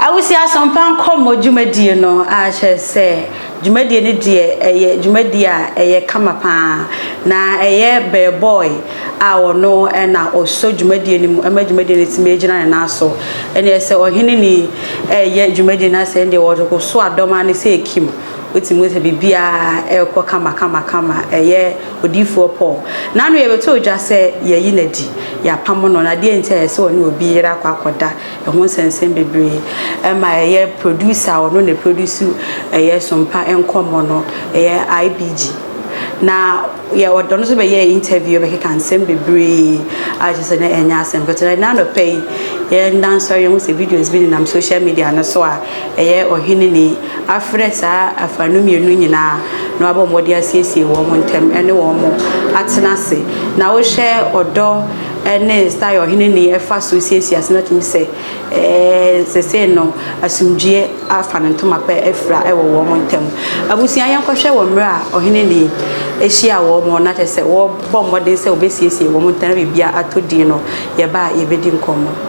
I will see Sompa come or Jumadi no I shall say Jumadi ni dear Jumadia kamapa na bear boy our no and now also Jumadi Jumadi it's major and also and yes or Ohneni Jumadi na send the water go so adomani say Kim with bibia elko kama odifo Paul na no ye to just say ye yinadi ya pamono na de ente se oni obi yira kwakoda e ho sensem bebre ma ye producer ono ne produce Sompa enkomo no IBG na ye odono so be ye interview be kan sem bebre I just na enya sem but na no pay ye dance sorry mo se videos bi na social media na so a Ohneni afresa afanu mienu nyina no abomode asiesie wo mo ntem ene wo mo atenase na wo share odo ene style Ohneni efa so siesie asena tumi se se no asumdue afanentoma pa efra ewo wo mo ntem abusia yankohwe wo mra Ohneni ehia wo mo na tese wo bombode se obesiesie wo mo ntem bibia atodi no ye ba ye bedi nkomo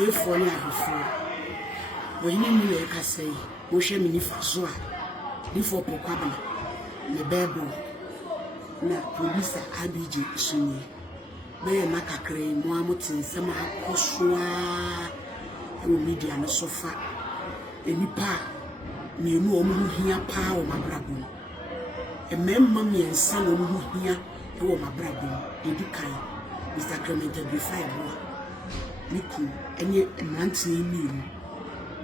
it's for na before Ohneni e ka say wo hwe mini faso a before pokwabe me bebo na producer IBG sunye be na kakre mo amotin sama akosua o media no sofa enipa me nu o mu hia pa o mabrabo ememma me ensa no mu hia e wo mabrabo edikan Mr. Clement Bifabo niku enye emantini mi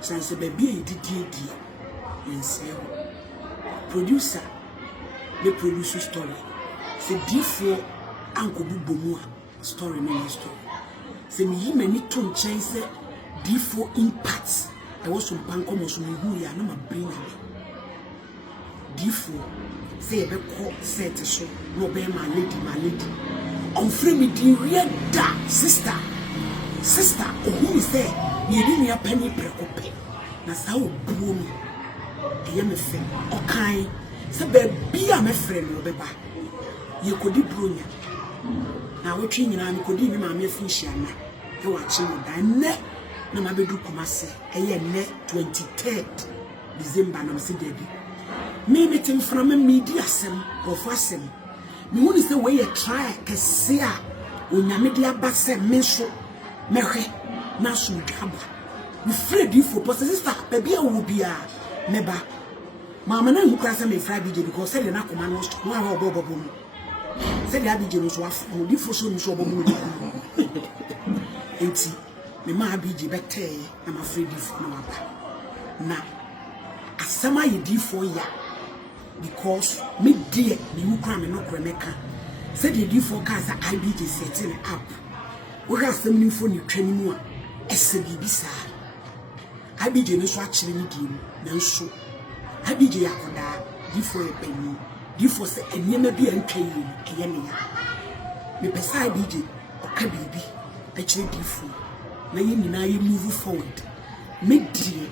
sanse baby edidi enseo producer the producer story se difo anko bubomu story no story se mi yimani to nchen se difo impact e wo so panko mo so mi hu ya na ma bring am difo se e be ko set so no be ma lady on free me di da sister who is there ye ni ya pani prekope na sa obuo mi e ye me fe okan se be bia me frɛ me obeba ye kodi bronya na wotwe nyina me kodi ni ma me fi hyiana e wa chi no da ne na ma bedu Kumasi e ye ne 23rd December na se debi me metem from media asem of asem me woni se we ye try kese a onyame de abase me so mehwe na so dwaba me fredi for sister baby a wo bia meba mama na hu klase me fra bije because say na koma no so wa obobo mu say dia bije no so afu bi fo so no so obobo mu enti me ma bije bete na ma fredi for no na asama ye di for ya because me dear me hu kra me no kra meka say the di for cars IBG setting up we have some new phone twani mu a ese bibisa IBG no so a kire mi di na nso IBG yakoda before e peni before say enema bi antwa yi eye ne ya me pesa IBG oka bibi a kire before na ye nyina ye move forward me di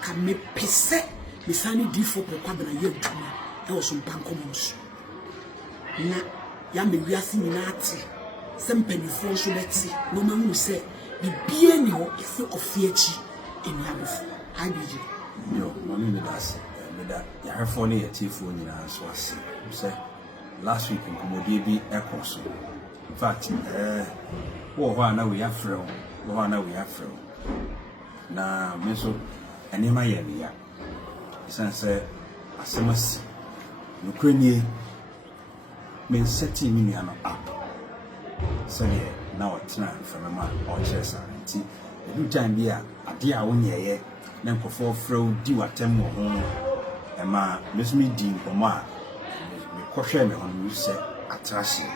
ka me pese me sani before pekwa bana ye ntuma e wo so banko mo so na ya me wiase nyina ate sempeni fo so beti no ma hu se bibie ni ho efe ofiachi enabofo IBG yo manu mi das me da ya fo ne yati fo nyina so ase so last week nkomodie bi ekos in fact wo ho na we afro na me so anima ye bia sense asemas no krenie me seti mi mi ano up so yeah now tina from ma or chesa nti edu time bi a ade a wonyeye na nkofo frɛw di watem wo ho e ma mesumi di nkomo a me kɔhwɛ me hono sɛ attraction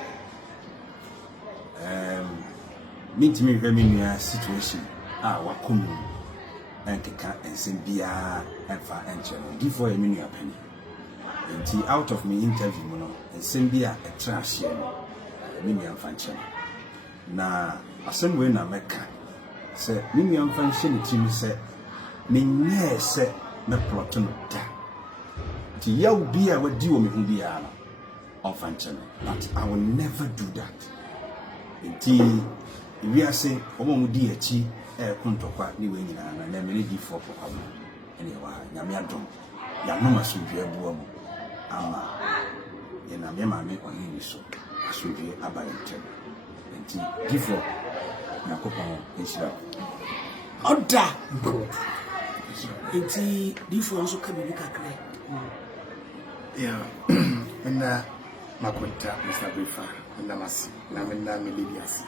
mintimi hwɛ me nua situation a wakomu enkeka ensem bia enfa enche no di for me nua pani nti out of me interview mo no ensem bia attraction me nua enfa enche na asem we na meka sɛ me nua enfa enche ne tim sɛ me nyɛ sɛ me plot no da ti yaw bia wadi wo me hu bia no enfa enche but I will never do that nti we are saying omo mu di achi kuntokwa ni we nyina na me gi for papa mo ene wa nyame adom ya no masudwe abuo mo ama ye na me ma me Ohneni so asudwe abaye ntem enti gifo na kopon ensira oda enti gifo nso ka bi kakra yeah na makonta Mr. Brifa na masi na Melodias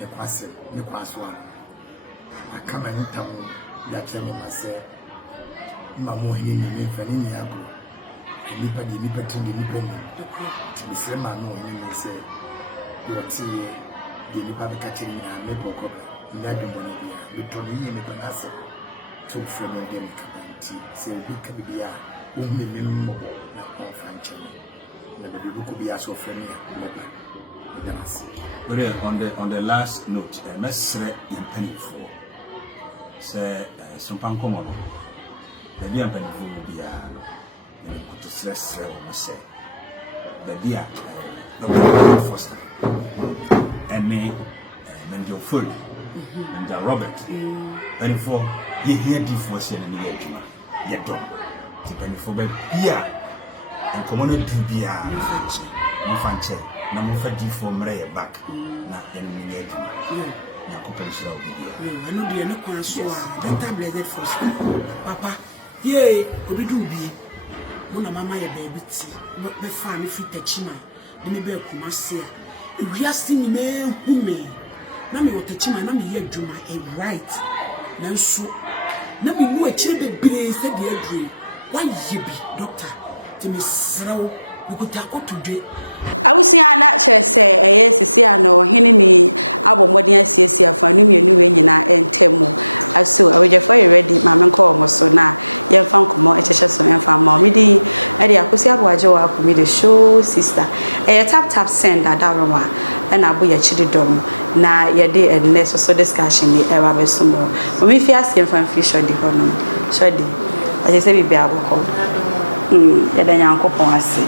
ne kwaswa akama ntamu ya cheme mase mamo Ohneni ni mfani ni yabo nipa tindi nipa ni bisema no Ohneni se yoti de nipa be kachiri na meboko na dumboni bia bitoni yi me banasa to from them kabanti se obi kabia Ohneni mo na konfancheme na be bi ko bia so from ya mo on the last note, mesre impeni for say Sompa nkomo no da bia impeni for bia me kuto stress o say da bia Dr. Foster and me Menjo Full and Robert and for ye here divorce and me yekima ye dom depending for bia nkomo na du bia mfanche na mofa D4 mre back na enemy eduma na kopensira obi anu de ne kwan so a dental blade first papa ye obi du bi mo na mama ye baby ti be fa me fit techima de me be kuma se a wiase ni me hume na me techima na me ye aduma e right na nso na me mu a chire be bire se de adure why ye bi doctor to me sraw Abusia na chese eye sisi ano Ohneni abomodin asiesia fa no mienu we nyina entemu aso awejefo you ready mama nko omoso na yemfa nkomo echehye so yemfa ma omidi e de akosi aboaje wa akomi the show sister tap send adaroma na abo ya chididom na ye de enne so discussion ni e wa besumo omi fi asie yemfa fi shodi hono shodi aje se bibia aboko ye da nyankopon ase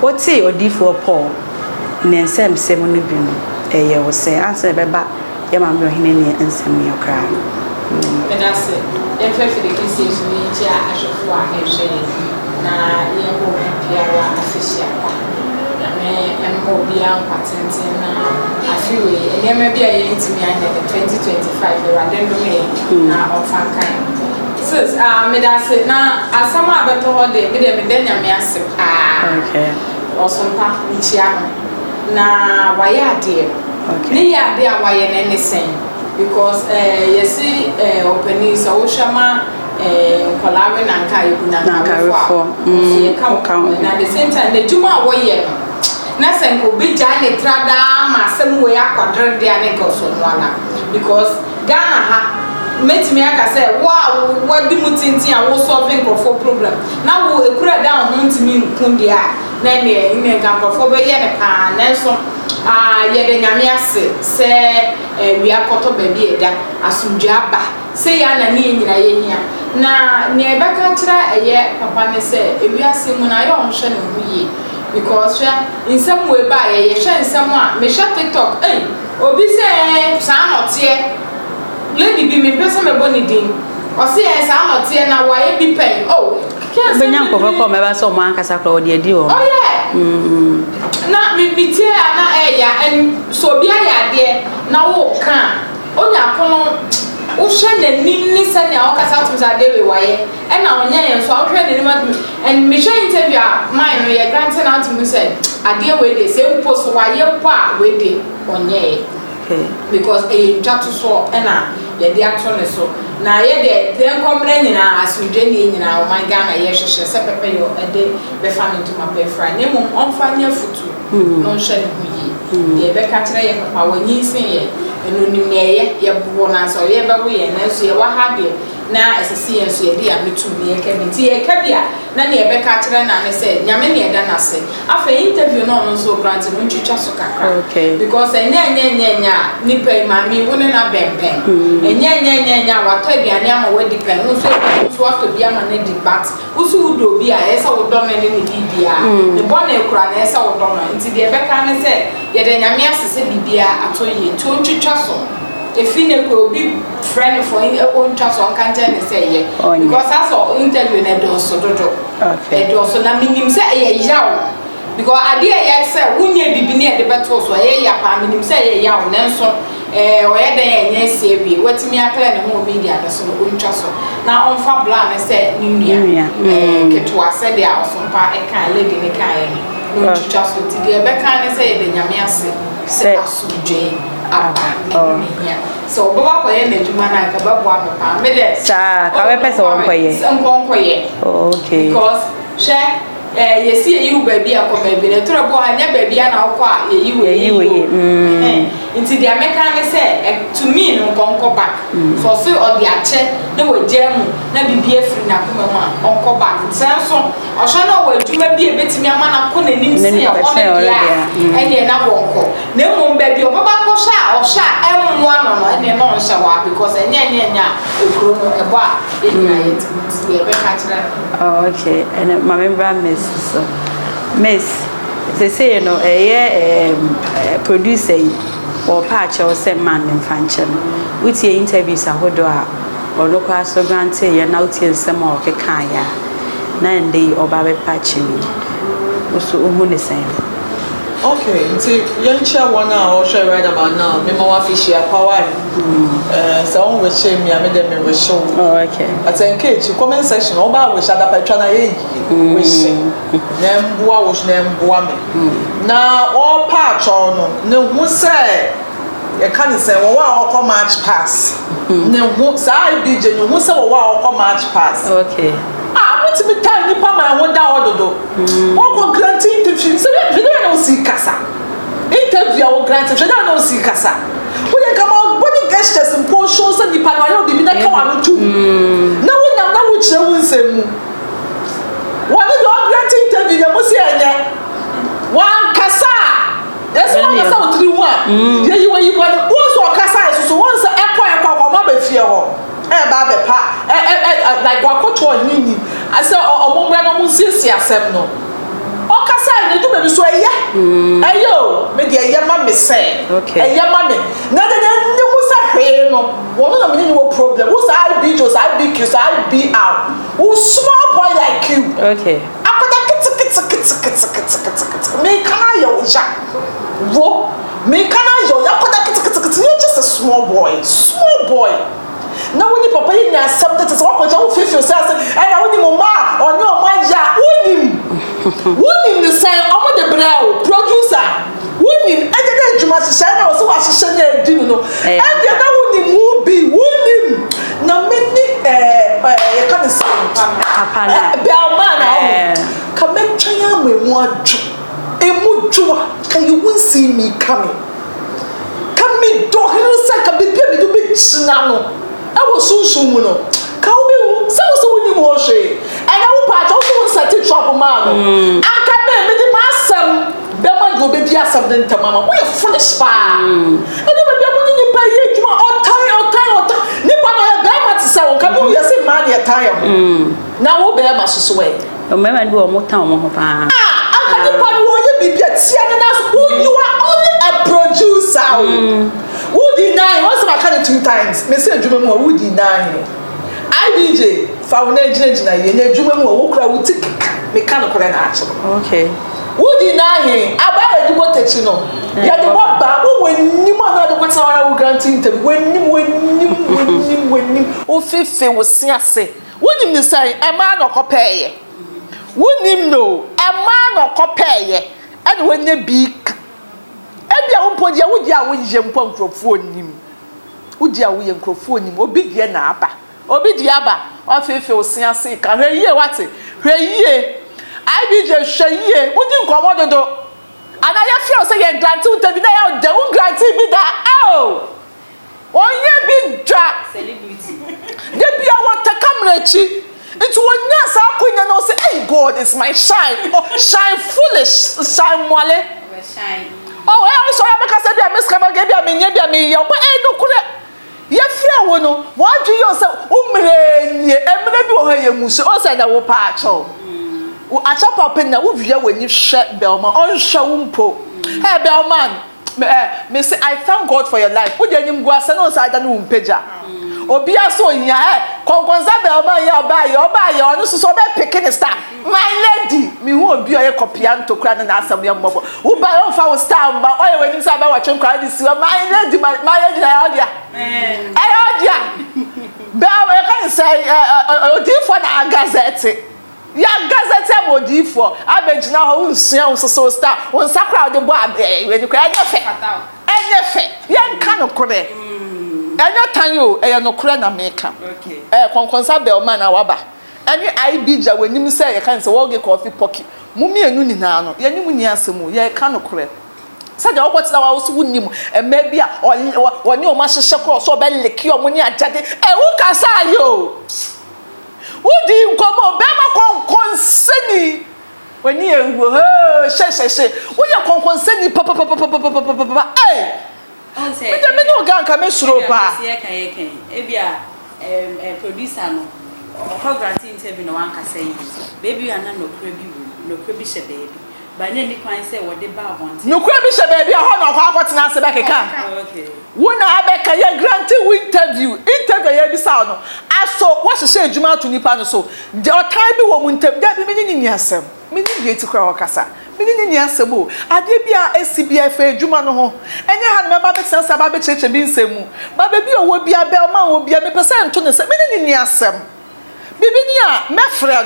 What's for Paul? Nensem Semon Bin, a year was say, answer Beba, Yamam Ohneni and send me your cry. And I said, if I feel the kisses, me, I should fly him saying, na young Piara official. And more beyond patent, I feel it, and there may be a to me under the 2025, the Radendo now of some kind. Sis, me da se na asama abeto ho de me de nyame ase Okay. Osompa nchia na waye ade. Okay. Ni ya ade a waye na nesen because yesi Ohneni so wo hwama nkolawe na nka iguna na Nkarefo. Na the same time the juma wo ye no na senko be jane trada ma sem we akwadre de ane ko so no ala because Ghana ha met me aka say wow what di mutintin a wo solving for problem na wo ekura down hunt me nkun dia na me ine ga for be ye ne pa na so ye de nyame ase se wi akoto ba bi eda asumdwa ba se ya na ni nyina ye hia na ne be ka kira eye papa ne se wi ase mu na ye onhwe ne hu yi because in some way ba ye hwe nsam a me hwe TikTok obi se sa notie lady be me person me boni din o se e sa notie na wa e bi pen Benya nkofo ko meba so mo ankasa kro odi edi o. Oh yeah. Na mi tie na ya en so bia ya de na wo kan onya kono wo hwe na nim ni se na o kasa tum za de we waye e na onya yen so wo hwe na nim and me show interview mine no ye granted out to me say ade we dey say post waye kwa we dey onye because jatu so na ye de ato ne so na ye de den komre nyina asudwe ne nyina o man Ghana ye hwehwe se pepe yo e de be family to my befriend ne mum onfa nya futu no hwe ne hu yi ye be ka kire ye papa wanyi sin ye eno nim ne ye bo na so ye be wo ye na so ye wa ha de na esisi ye so ye de ametu me ye ka binti ye ka bia na ne ye be ka kire na ne se nyame ne ye da na se afa interview no so grant no ntwitwa so kakra because enya nipa imami woni na bemben enya wato aduane ama wadi kan no so wato bia ma na di bat usu udo bia esa wo do ne ne bibia ne bona ekura na esa wo do no nti de be ka ne se ye de nyame asese bibia ato ye to ntwitwa so if you go be friend for own trust on can't say because that's all interview na do so dodo. Okay. Do so na minim say yaw because ade e say wunye bibini e de beto so ya pa minim say yaw nanso o ya den enye se bi watimi akla ne ho media no so own trust na on fa bla na say nua ketwa say dia osompa e kan lady ne kan no trust to the be kan say de nyame ase say asuje aba so baba ko ye na juma na ka ba bua papa me de sa ka we pese won koye okay because share yesi eyi baby akoma bi na tro bo anya baby na akwa eyi we nti dia meka me say to me no konko back so so o dia che na wo jam na bibi afiri na akoma mu a onko back senso o sha na wo adwuma bi ebetimi ama na ko na nim se ya o na dia ene na wonko na emu baby o baba ko sha o sha emu ano no ene no sha wa because enya okuro no ebo a enya yet dia be ka kira okay and my member so miss they say you know producer or patch or send man in function with your interviews ahodo a or local so grante ya na utie nsem o keka ya na ndey oba be patch ni so ohu ne sen okay nti yancha one or share right about now me ma fi share power so on we share me amede me we show okay at engage comment section oba we share da patwa na ye we share na mboa wo na mboa me na all patch on ne hu say e kan say wo wa okọ match pass ne hu say BJ ne hu say wo wa okọ match pass okay what me time ni pa ma won da ododo won ko granting interview se we no see kasa interview o grant se no see kasa we dey come out body gestures and show say ni pa na yo bi na ka wa no tu na wo nyam na wo kire wo nsem mu won do granting interview na mo see anya wan kasa yes one kasa o 3-1 ye yi bo wo so kasa so won say ekwa ma ba fie ho ba be pa like wakoto nini I say omongwe no musisi asem no okasa ni du be so eyo me de eya ma me say eya ma me na de ni musa hwe no wono na me ni wo problem who say I be just I be kiss I be out who small boy like you okay akoda kit me kana yo ja wo me kana yo akoda kit you just a small boy na woni papa yi nya accept it so what you feel say and na woni mama onye o manja wonim the same omo de brao producer wonim e de adwuma se na so wa hye na edi no e de na wonim na meni e kan say papa na Belman na ka me twanya mu adwo emu dwoa can you won't see me coming come me do hinu say ka be me do be china no I was soon no. Can we so woni mo hwe? And I will part also set trouble man. Aka be the masam be man go be dia asam den tamama. We foolish pa. And we be mo ni pa ye djuma all time. Ni pa na be ma tse o ka be say man ya time. Na wo be ma so we. o me ma do o mo tan o mo pa Aka ni pa wo ye bibia tia na so you are only a producer. Who deny? Once I can 2 times. Me say adwuma mu who deny? IBJ fa wona ginagina ye na adwuma mu wo kura wo tik me kan kura na ache. okay Who deny? Aba edubo techi no. Ya de bo ba wo wennim na de kwata wara wo granting interview. Wennim. O fefe wo si ase. Wonim ni sai e ma na kopeye. Wonim no e ma na kopeye. And when you be ebia wompo dia wodi a woyem mpo nkrofo nim wodi a woyem nkrofo nim obi die na aba obi die aba ofefe osia se ka hweye wate hweye IBJ hweye wodi nkomo dodo ana ya feel say ye grant interview na ya de un grant bi da onye bi dwa celebrity de bia wata camera chi into wonya sa akonya no say hey God is my shine shine foolish shine mole shine. Oh, I saw you because I miss come again. I mean, but I don't could. You fear one. What do you say? Maybe we'll hear you. Also, I will patch. I chop up in the wood when you shut Belma on Shawumpo. Hey, Belman, me say I thank God for your life. Put your name go asa no side no umpeja. Obia so nya konkonza be oba ye onu so be picking star. My lady, me hu obi oye kopian to kra na asam ya mbobo. Wo ba yo fa wo star mba oye wani sa ba wa twem kra this my lady na odia. Odia. Be we can say odi for na gazette. Ya gazette odi for abegina ho nsuan so star. Won sakra de bo abe we kra enyefe. Yan ka no kore. Enyo tanyo no kra na meka. Okay. Konkonsa be o man na waba. Any IBJ when you say you can say woge coffee pocket. Mummy enu ni na no. Ye nimu ni asemu. Ye ka no kore. Said the what na wo so wunnim e maybe oni o ma hyehyɛ cross so be leki o mo ni ajade e wo kasa yo wo di nkomo be ma konkonseni oni ewo she wo ye konkonseni papa on say me no gan ka me suro pa e bia producer no o grant interview no wan kasa yi baby ana no kura bi she baby but then the client say what they ba want no kura bi she baby ho na kwa akotena se be keka okay wona abeka ye grant interview ye bi sa no aso wo hye adwuma to nipa no so de otan bi wo mu ntem da bi me ni asem me ni ye ti kura wakasa me ni asem o ade bia SCBF adwuma no ho enye ha na me ba be sense ba be cheche bi nsemu ba be owo bia be o ma wo bia me pese nto ne se me ni asem bibinia mefre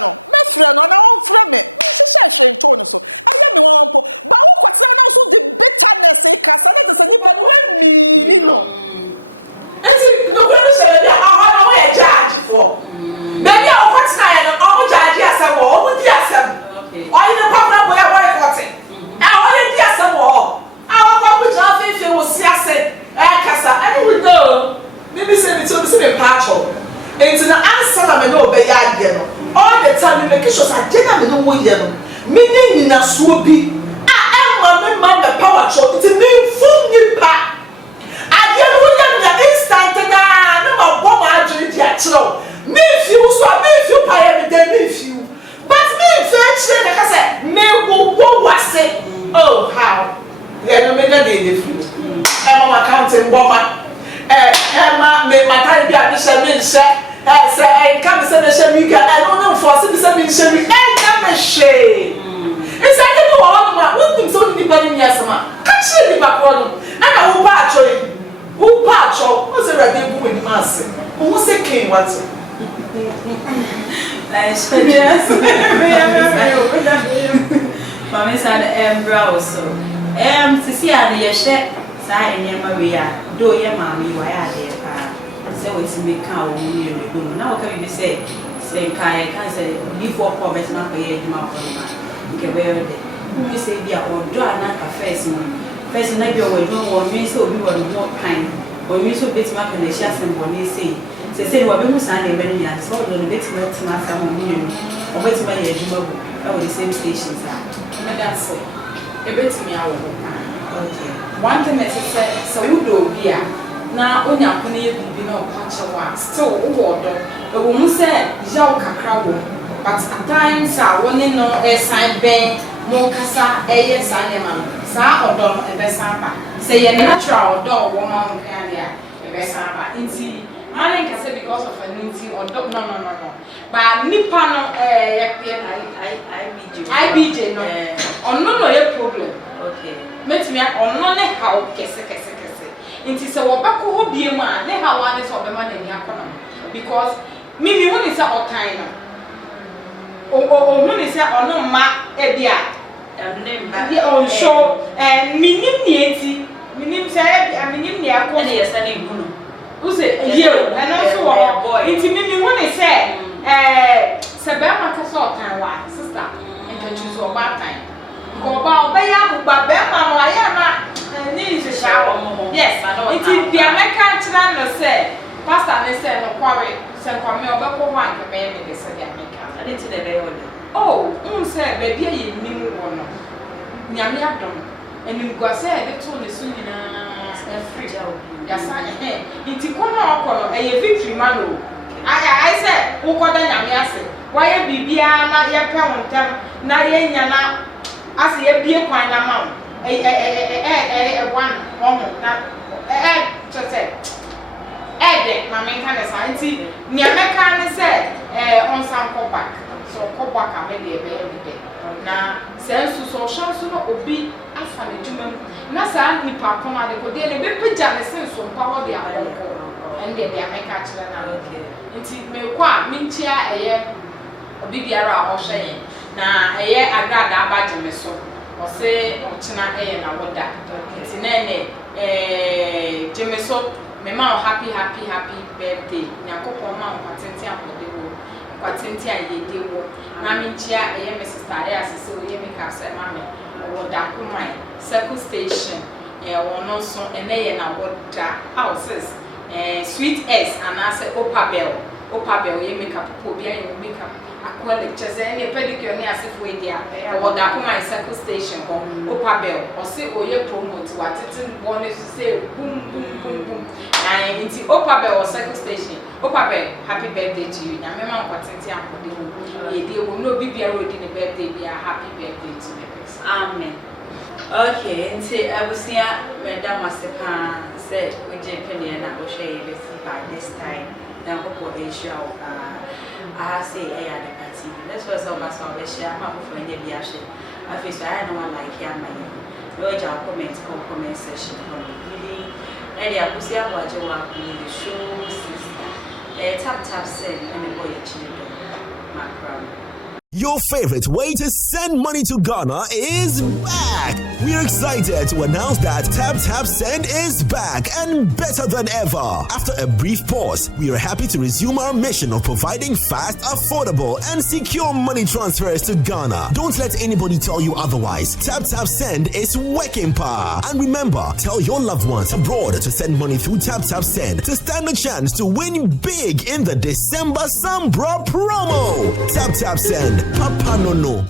no na won frɛ me hyehyɛ nto no so aye me won po ba wo kwatena na so the bitterness e kasa na tese nipa no wan mi ni no esi no kura bi shebe bia aha na wo ye judge for baby a wo kwatena ye no o judge asɛ wo o di asɛm o ye no problem boy a wo kwate o ye di asɛm wo a wo kwa bu judge fi wo si asɛ kasa ani we know maybe say me patcho. It's an answer na me no be ya de no all the time me make sure say na me no wo ye no me ni na so bi me man the power chop it me full nipa ade no wo ye no instant na ma bo ma ajuri di achiro me feel so me feel pa me dey me feel but me feel chire na ka say me wo wase oh how le no me na dey feel ma accounting woman Emma me matai bi abi she me nse say can be say me she me I don't know for say me she me can me she it's like you want ma what things so ni bani mi asama ka she ni ba problem na wo ba acho o say ready bu me ma ase wo say king what yes mama said bro so sisi ade ye she sa enyema we a do ye mama wa ya de pa se we ti me kan o ni le do na o ka bi say kai kan say before comment na ko ye di ma ko na nke we de we say dia o do ana ka first na bi o we do o mi so obi wa no kind o mi so bit ma ka le sha sem bo ni say wa be mu sa na be ni ya so do bit ma ti ma sa mo ni o bit ma ye di ma o the same stations are na that's so e bit me awo okay one thing that so you do here na onya ko na yebi na o catch wa still wo do e wo mu say jaw kakra wo but at times one no sign ben mo kasa yes and man sa odo e be samba say ye natural odo wo ma on kan dia e be samba nti man can say because of a new thing odo no but nipa no IBJ no no ye problem okay met me on ne how kese nti se wo bako ho bie mu a ne how one is of the man ni akona because me won is all time o won is ono ma e bia name on show minim ni enti minim se minim ni akọ and yes and you who say you and also boy nti me won is se be ma ka so time wa sister and you choose your bad time ko ba o be ya mu ba be ma wa ya na ni is shower yes it is the American children no say pastor ne say no kware se kwame o be ko ho anke be me de say the American I didn't the be order oh say baby ye ni mu wo no nyame adom enim gwa say de to ne su nyina free ya sa nti ko na okolo e victory man o I say wo ko da nyame ase wa ye bibia na ye pe wontam na ye nya na ase ye bie kwan na ma one na just say mama kan say anti nia meka ne say on sam come back so come back am dey be na sensu so chance no obi afa ne djuma na sa nipa koma de ko de ne be pija ne sensu power de akoko and dey meka kire na nti me kwa mintia obi biara a ohwe na agrada abaje me so o se ochina na woda nti na ne jeme so me ma happy birthday nyakopo ma kwatenti akode wo kwatenti ayede wo na mintia me sister asese wo ye me ka se ma me woda kumai circle station wono so na woda houses sweet s anase opabel ye make up popo bia ye make up akwa lectures any pedicure ni asefo edia woda kuma circle station ko opabel o se oye promote watete bonus say boom na nti opabel o circle station opabel happy birthday to you na mema kwatete akode wo ye die wo no bibia ro di ne birthday bia happy birthday to me amen. Okay, nti abusia madam asepa say oje pene na o share this time na ko issue I say the party. Let's first of all share my friend bi ahye. I feel I no like ya my. No ja comment section really and ya kusia waje wa the show sister. Tap send and boy children. Macron. Your favorite way to send money to Ghana is back. We're excited to announce that Tap Send is back and better than ever. After a brief pause, we are happy to resume our mission of providing fast, affordable, and secure money transfers to Ghana. Don't let anybody tell you otherwise. Tap Send is working power. And remember, tell your loved ones abroad to send money through Tap Send to stand a chance to win big in the December Sambra promo. Tap Send. Papa no.